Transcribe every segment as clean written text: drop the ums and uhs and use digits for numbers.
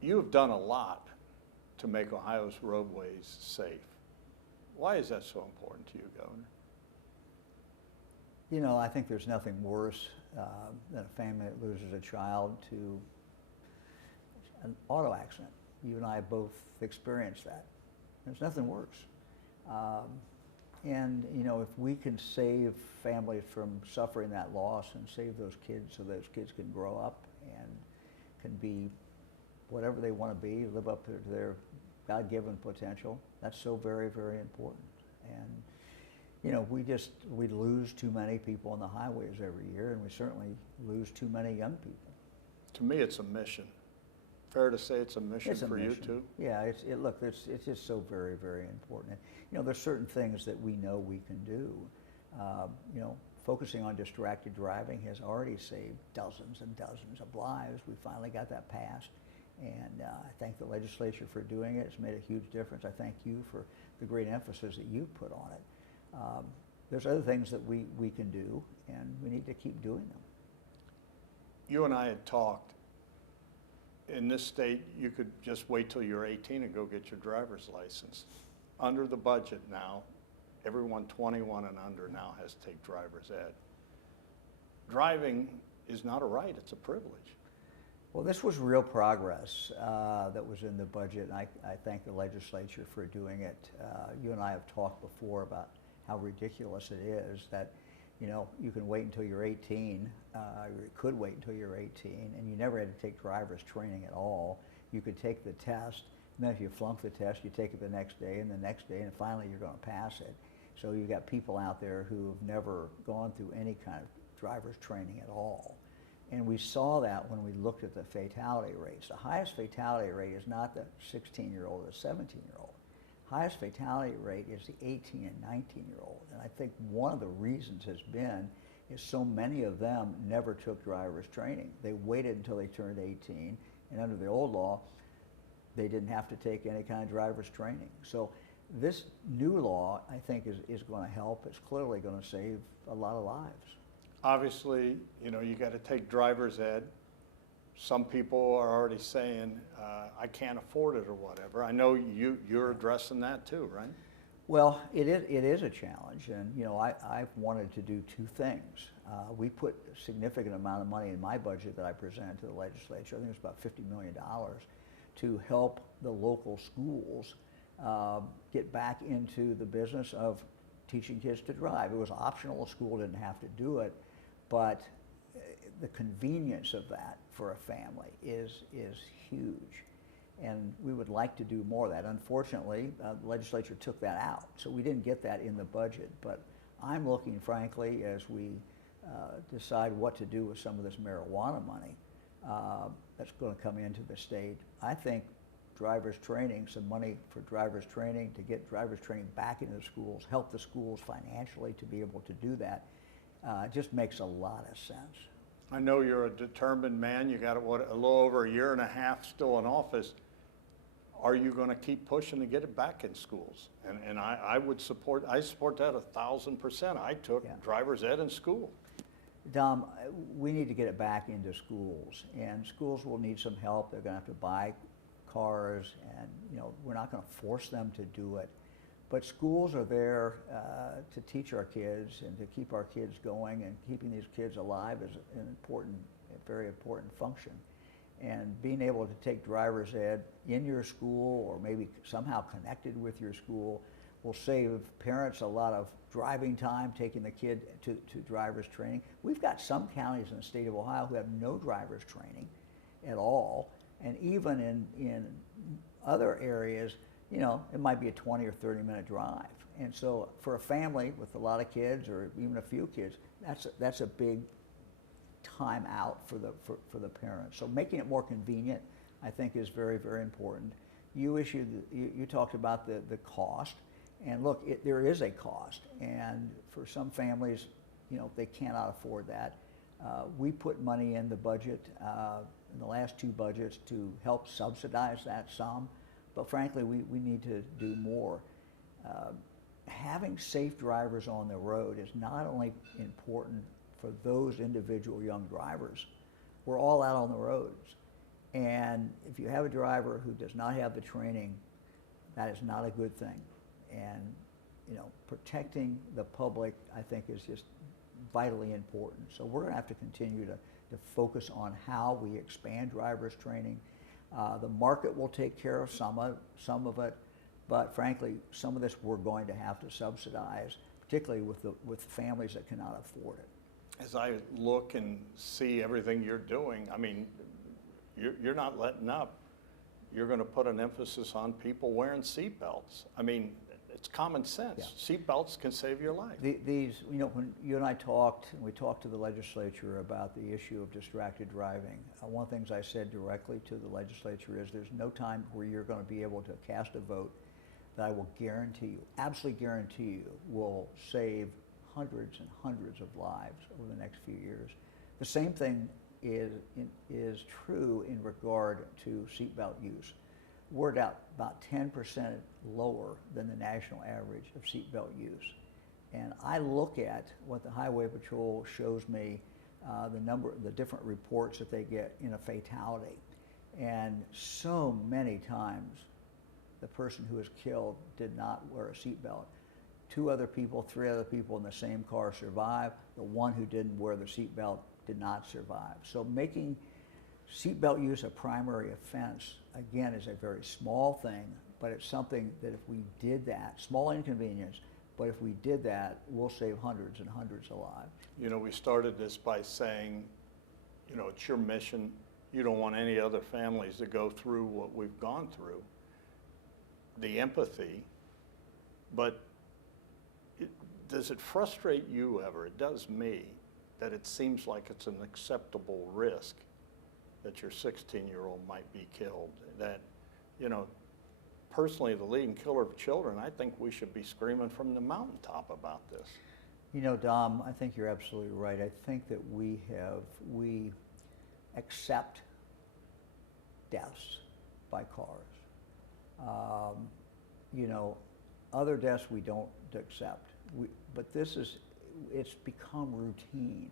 You have done a lot to make Ohio's roadways safe. Why is that so important to you, Governor? You know, I think there's nothing worse than a family that loses a child to an auto accident. You and I both experienced that. There's nothing worse. And, you know, if we can save families from suffering that loss and save those kids so those kids can grow up and can be whatever they want to be, live up to their God-given potential, that's so very, very important. And, you know, we lose too many people on the highways every year, and we certainly lose too many young people. To me, it's a mission. Fair to say it's a mission for you too? Yeah, look, it's just so very, very important. And, you know, there's certain things that we know we can do. You know, focusing on distracted driving has already saved dozens and dozens of lives. We finally got that passed, and I thank the legislature for doing it. It's made a huge difference. I thank you for the great emphasis that you put on it. There's other things that we can do, and we need to keep doing them. You and I had talked. In this state, you could just wait till you're 18 and go get your driver's license. Under the budget now, everyone 21 and under now has to take driver's ed. Driving is not a right, it's a privilege. Well, this was real progress that was in the budget, and I thank the legislature for doing it. You and I have talked before about how ridiculous it is that, you know, you can wait until you're 18, or you could wait until you're 18, and you never had to take driver's training at all. You could take the test, and then if you flunk the test, you take it the next day, and the next day, and finally you're going to pass it. So you've got people out there who have never gone through any kind of driver's training at all. And we saw that when we looked at the fatality rates. The highest fatality rate is not the 16-year-old or the 17-year-old. Highest fatality rate is the 18 and 19-year-old. And I think one of the reasons has been is so many of them never took driver's training. They waited until they turned 18, and under the old law, they didn't have to take any kind of driver's training. So this new law, I think, is going to help. It's clearly going to save a lot of lives. Obviously, you know, you got to take driver's ed. Some people are already saying, I can't afford it or whatever. I know you're addressing that too, right? Well, it is a challenge, and you know, I've wanted to do two things. We put a significant amount of money in my budget that I presented to the legislature. I think it's about $50 million to help the local schools get back into the business of teaching kids to drive. It was optional; the school didn't have to do it, but the convenience of that for a family is huge, and we would like to do more of that. Unfortunately, the legislature took that out, so we didn't get that in the budget. But I'm looking, frankly, as we decide what to do with some of this marijuana money that's going to come into the state. I think driver's training, some money for driver's training, to get driver's training back into the schools, help the schools financially to be able to do that, just makes a lot of sense. I know you're a determined man. You got, what, a little over a year and a half still in office. Are you going to keep pushing to get it back in schools? And I support that 1,000%. I took driver's ed in school. Dom, we need to get it back into schools, and schools will need some help. They're going to have to buy cars, and you know, we're not going to force them to do it. But schools are there to teach our kids and to keep our kids going, and keeping these kids alive is an important, a very important function. And being able to take driver's ed in your school, or maybe somehow connected with your school, will save parents a lot of driving time, taking the kid to driver's training. We've got some counties in the state of Ohio who have no driver's training at all, and even in other areas, you know, it might be a 20 or 30-minute drive. And so for a family with a lot of kids, or even a few kids, that's a big time out for the parents. So making it more convenient, I think, is very, very important. You talked about the cost, and look, there is a cost, and for some families, you know, they cannot afford that. We put money in the budget, in the last two budgets, to help subsidize that some. But frankly, we need to do more. Having safe drivers on the road is not only important for those individual young drivers. We're all out on the roads. And if you have a driver who does not have the training, that is not a good thing. And, you know, protecting the public, I think, is just vitally important. So we're going to have to continue to focus on how we expand drivers training. The market will take care of some of it, but frankly, some of this we're going to have to subsidize, particularly with families that cannot afford it. As I look and see everything you're doing, I mean, you're not letting up. You're going to put an emphasis on people wearing seat belts. I mean, it's common sense. Yeah. Seat belts can save your life. These, you know, when you and I talked, and we talked to the legislature about the issue of distracted driving, one of the things I said directly to the legislature is there's no time where you're going to be able to cast a vote that I will guarantee you, absolutely guarantee you, will save hundreds and hundreds of lives over the next few years. The same thing is true in regard to seatbelt use. We're at about 10% lower than the national average of seatbelt use. And I look at what the Highway Patrol shows me, the different reports that they get in a fatality. And so many times the person who was killed did not wear a seatbelt. 2 other people, 3 other people in the same car survived. The one who didn't wear the seatbelt did not survive. So making seatbelt use a primary offense, again, is a very small thing, but it's something that if we did that, small inconvenience, but if we did that, we'll save hundreds and hundreds of lives. You know, we started this by saying, you know, it's your mission. You don't want any other families to go through what we've gone through. The empathy, but does it frustrate you ever? It does me, that it seems like it's an acceptable risk that your 16-year-old might be killed. That, you know, personally, the leading killer of children, I think we should be screaming from the mountaintop about this. You know, Dom, I think you're absolutely right. I think that we accept deaths by cars. You know, other deaths we don't accept. But it's become routine.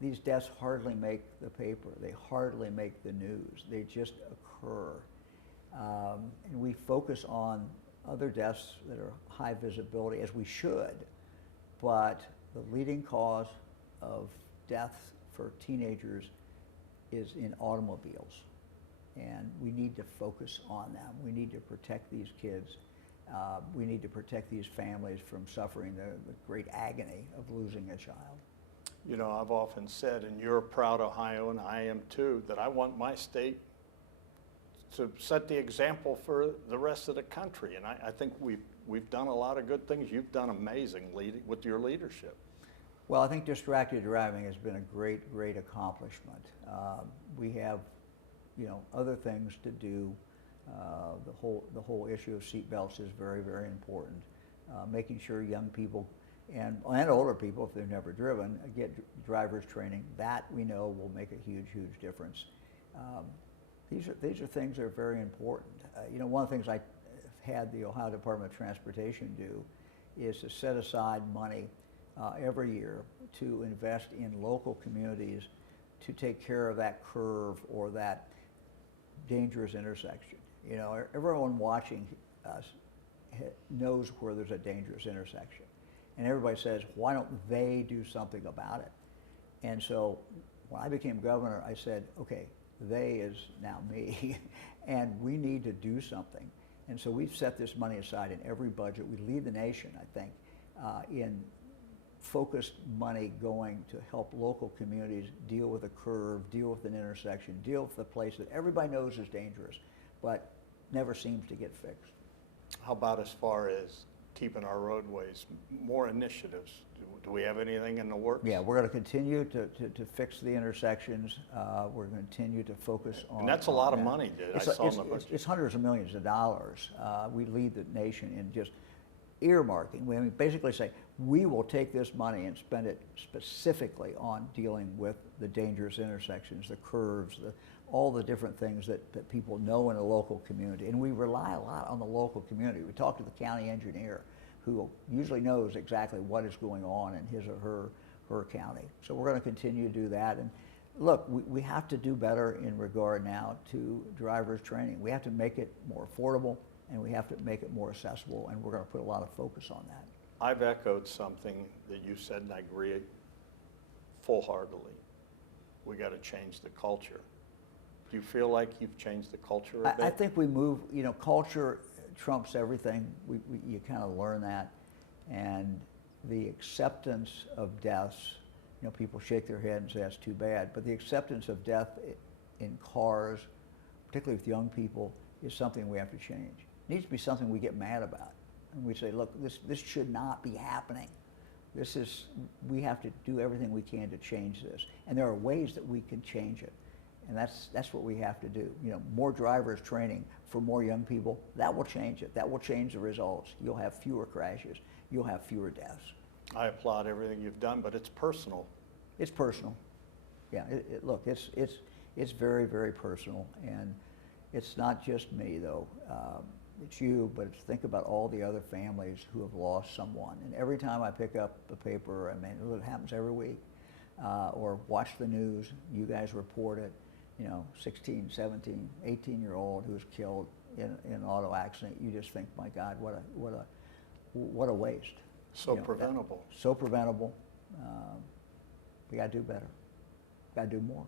These deaths hardly make the paper. They hardly make the news. They just occur. And we focus on other deaths that are high visibility, as we should, but the leading cause of death for teenagers is in automobiles. And we need to focus on them. We need to protect these kids. We need to protect these families from suffering the great agony of losing a child. You know, I've often said, and you're a proud Ohioan, I am too, that I want my state to set the example for the rest of the country. And I think we've done a lot of good things. You've done amazing with your leadership. Well, I think distracted driving has been a great, great accomplishment. We have, you know, other things to do. The whole issue of seatbelts is very, very important. Making sure young people and older people, if they've never driven, get driver's training. That we know will make a huge, huge difference. These are things that are very important. You know, one of the things I had the Ohio Department of Transportation do is to set aside money every year to invest in local communities to take care of that curve or that dangerous intersection. You know, everyone watching us knows where there's a dangerous intersection. And everybody says, why don't they do something about it? And so when I became governor, I said, okay, they is now me, and we need to do something. And so we've set this money aside in every budget. We lead the nation, I think, in focused money going to help local communities deal with a curve, deal with an intersection, deal with a place that everybody knows is dangerous, but never seems to get fixed. How about as far as keeping our roadways, more initiatives? Do we have anything in the works? Yeah, we're going to continue to fix the intersections. We're going to continue to focus on. And that's a lot of money, dude. It's hundreds of millions of dollars. We lead the nation in just earmarking. We basically say, we will take this money and spend it specifically on dealing with the dangerous intersections, the curves, all the different things that people know in a local community. And we rely a lot on the local community. We talk to the county engineer, who usually knows exactly what is going on in his or her county. So we're going to continue to do that. And look, we have to do better in regard now to drivers training. We have to make it more affordable, and we have to make it more accessible, and we're going to put a lot of focus on that. I've echoed something that you said, and I agree full-heartedly. We got to change the culture. Do you feel like you've changed the culture a bit? I think we move, you know, culture trumps everything. You kind of learn that. And the acceptance of deaths, you know, people shake their head and say that's too bad, but the acceptance of death in cars, particularly with young people, is something we have to change. It needs to be something we get mad about. And we say, look, this should not be happening. We have to do everything we can to change this. And there are ways that we can change it. And that's what we have to do. You know, more drivers training for more young people, that will change it. That will change the results. You'll have fewer crashes. You'll have fewer deaths. I applaud everything you've done, but it's personal. It's personal. Yeah, look, it's very, very personal. And it's not just me, though. It's you, but think about all the other families who have lost someone. And every time I pick up the paper, I mean, it happens every week, or watch the news, you guys report it, you know, 16, 17, 18-year-old who was killed in an auto accident. You just think, my God, what a waste. So preventable. So preventable. We got to do better. Got to do more.